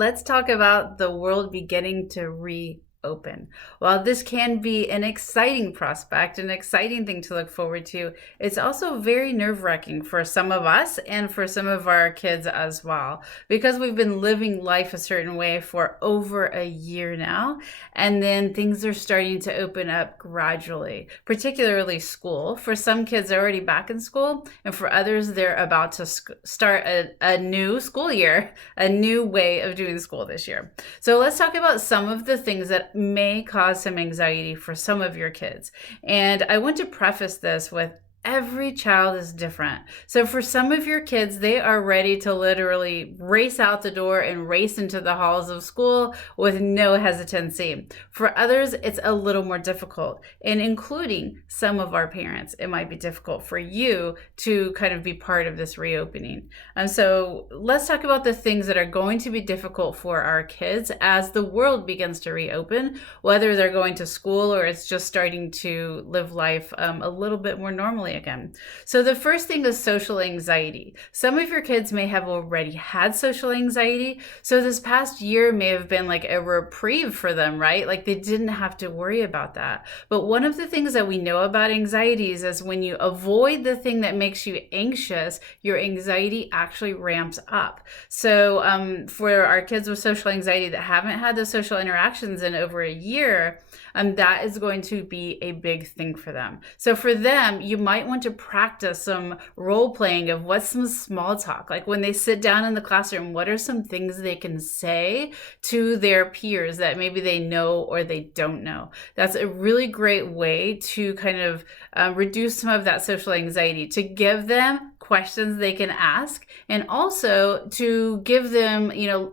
let's talk about the world beginning to reopen. While this can be an exciting prospect, an exciting thing to look forward to, it's also very nerve-wracking for some of us and for some of our kids as well, because we've been living life a certain way for over a year now, and then things are starting to open up gradually, particularly school. For some kids, they're already back in school, and for others, they're about to start a new school year, a new way of doing school this year. So let's talk about some of the things that may cause some anxiety for some of your kids. And I want to preface this with every child is different. So for some of your kids, they are ready to literally race out the door and race into the halls of school with no hesitancy. For others, it's a little more difficult, and including some of our parents, it might be difficult for you to kind of be part of this reopening. And so let's talk about the things that are going to be difficult for our kids as the world begins to reopen, whether they're going to school or it's just starting to live life a little bit more normally again. So the first thing is social anxiety. Some of your kids may have already had social anxiety. So this past year may have been like a reprieve for them, right? Like they didn't have to worry about that. But one of the things that we know about anxieties is when you avoid the thing that makes you anxious, your anxiety actually ramps up. So for our kids with social anxiety that haven't had those social interactions in over a year, that is going to be a big thing for them. So for them, you might want to practice some role playing of what's some small talk. Like when they sit down in the classroom, what are some things they can say to their peers that maybe they know or they don't know? That's a really great way to kind of reduce some of that social anxiety, to give them questions they can ask, and also to give them,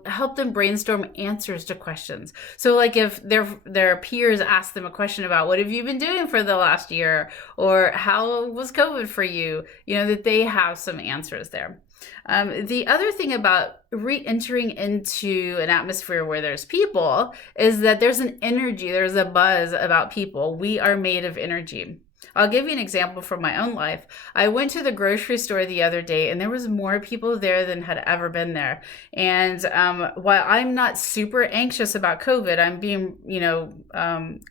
help them brainstorm answers to questions. So like if their peers ask them a question about what have you been doing for the last year, or how was COVID for you, that they have some answers there. The other thing about re-entering into an atmosphere where there's people is that there's an energy, there's a buzz about people. We are made of energy. I'll give you an example from my own life. I went to the grocery store the other day and there was more people there than had ever been there. And while I'm not super anxious about COVID, I'm being,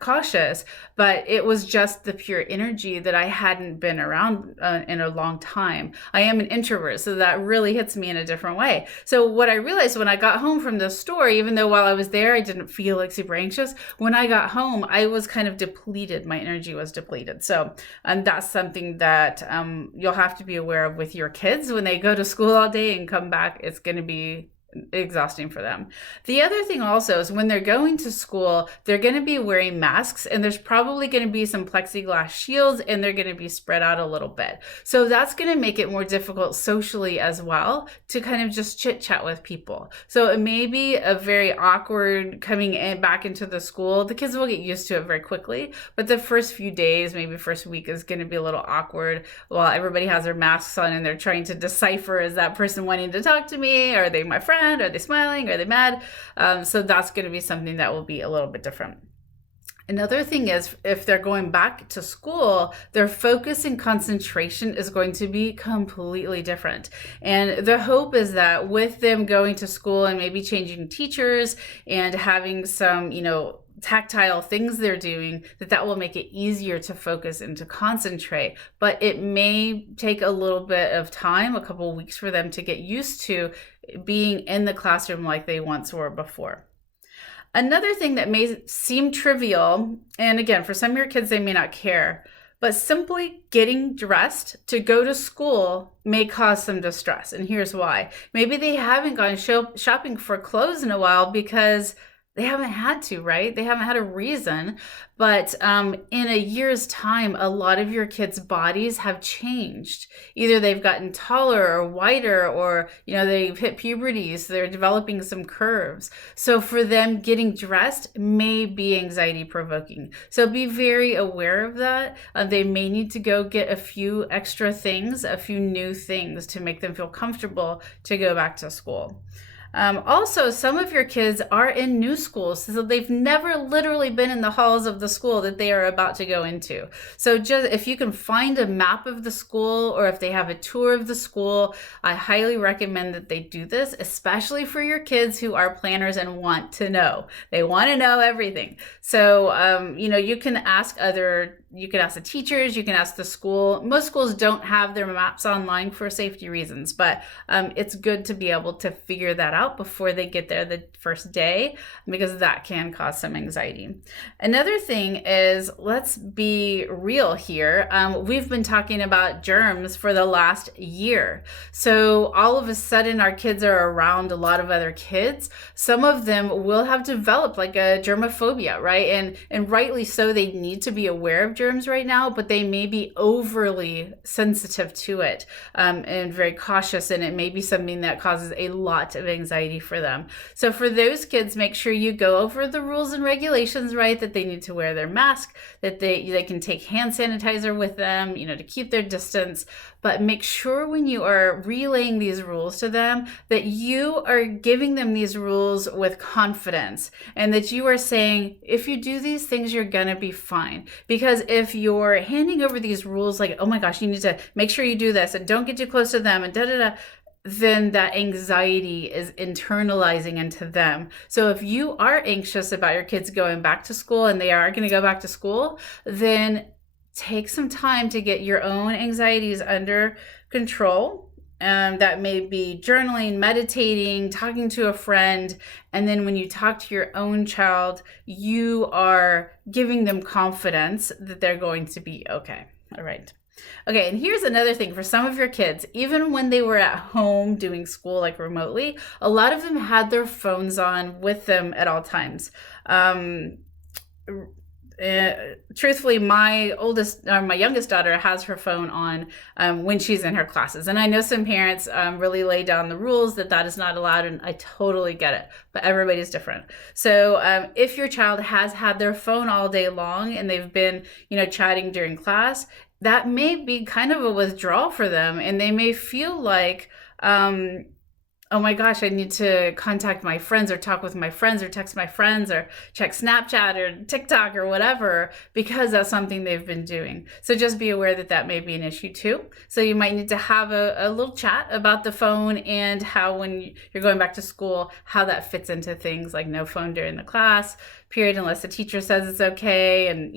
cautious, but it was just the pure energy that I hadn't been around in a long time. I am an introvert, so that really hits me in a different way. So what I realized when I got home from the store, even though while I was there, I didn't feel like super anxious, when I got home, I was kind of depleted. My energy was depleted. So that's something that you'll have to be aware of with your kids when they go to school all day and come back. It's going to be exhausting for them. The other thing also is when they're going to school, they're going to be wearing masks, and there's probably going to be some plexiglass shields, and they're going to be spread out a little bit. So that's going to make it more difficult socially as well to kind of just chit chat with people. So it may be a very awkward coming in back into the school. The kids will get used to it very quickly, but the first few days, maybe first week, is going to be a little awkward while everybody has their masks on and they're trying to decipher, is that person wanting to talk to me? Are they my friend? Are they smiling? Are they mad? So that's going to be something that will be a little bit different. Another thing is if they're going back to school, their focus and concentration is going to be completely different. And the hope is that with them going to school and maybe changing teachers and having some, tactile things they're doing, that will make it easier to focus and to concentrate. But it may take a little bit of time, a couple of weeks, for them to get used to being in the classroom like they once were before. Another thing that may seem trivial, and again, for some of your kids, they may not care, but simply getting dressed to go to school may cause some distress. And here's why. Maybe they haven't gone shopping for clothes in a while because they haven't had to, right? They haven't had a reason. But in a year's time, a lot of your kids' bodies have changed. Either they've gotten taller or wider, or, they've hit puberty, so they're developing some curves. So for them, getting dressed may be anxiety provoking. So be very aware of that. They may need to go get a few extra things, a few new things to make them feel comfortable to go back to school. Also, some of your kids are in new schools, so they've never literally been in the halls of the school that they are about to go into. So just if you can find a map of the school, or if they have a tour of the school, I highly recommend that they do this, especially for your kids who are planners and want to know. They want to know everything. So, you can ask the teachers, you can ask the school. Most schools don't have their maps online for safety reasons, but it's good to be able to figure that out before they get there the first day, because that can cause some anxiety. Another thing is, let's be real here. We've been talking about germs for the last year. So all of a sudden our kids are around a lot of other kids. Some of them will have developed like a germophobia, right? And rightly so, they need to be aware of germs right now, but they may be overly sensitive to it, and very cautious, and it may be something that causes a lot of anxiety for them. So for those kids, make sure you go over the rules and regulations, right? That they need to wear their mask, that they can take hand sanitizer with them, to keep their distance. But make sure when you are relaying these rules to them that you are giving them these rules with confidence, and that you are saying, if you do these things, you're gonna be fine. Because if you're handing over these rules like, oh my gosh, you need to make sure you do this and don't get too close to them and then that anxiety is internalizing into them. So if you are anxious about your kids going back to school, and they are going to go back to school, then take some time to get your own anxieties under control. That may be journaling, meditating, talking to a friend. And then when you talk to your own child, you are giving them confidence that they're going to be okay. All right. Okay, and here's another thing for some of your kids. Even when they were at home doing school, like remotely, a lot of them had their phones on with them at all times. Truthfully, my youngest daughter has her phone on when she's in her classes, and I know some parents really lay down the rules that is not allowed, and I totally get it, but everybody's different. So if your child has had their phone all day long and they've been chatting during class, that may be kind of a withdrawal for them, and they may feel like, oh my gosh, I need to contact my friends, or talk with my friends, or text my friends, or check Snapchat or TikTok or whatever, because that's something they've been doing. So just be aware that may be an issue too. So you might need to have a little chat about the phone, and how when you're going back to school, how that fits into things like no phone during the class period unless the teacher says it's okay, and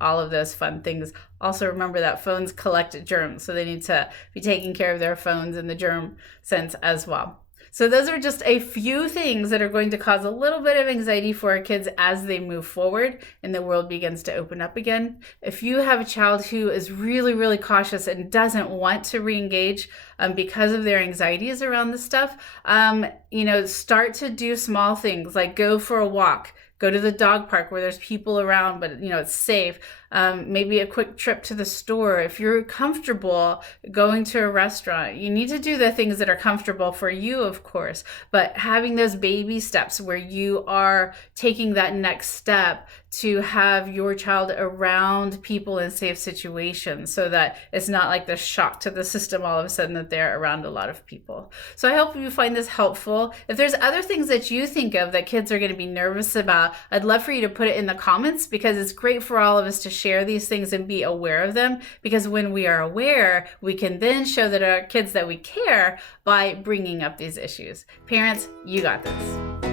all of those fun things. Also remember that phones collect germs, so they need to be taking care of their phones in the germ sense as well. So those are just a few things that are going to cause a little bit of anxiety for our kids as they move forward and the world begins to open up again. If you have a child who is really, really cautious and doesn't want to re-engage because of their anxieties around this stuff, start to do small things like go for a walk. Go to the dog park where there's people around, but it's safe. Maybe a quick trip to the store. If you're comfortable going to a restaurant, you need to do the things that are comfortable for you, of course, but having those baby steps where you are taking that next step to have your child around people in safe situations, so that it's not like the shock to the system all of a sudden that they're around a lot of people. So I hope you find this helpful. If there's other things that you think of that kids are going to be nervous about, I'd love for you to put it in the comments, because it's great for all of us to share these things and be aware of them, because when we are aware, we can then show that our kids that we care by bringing up these issues. Parents, you got this.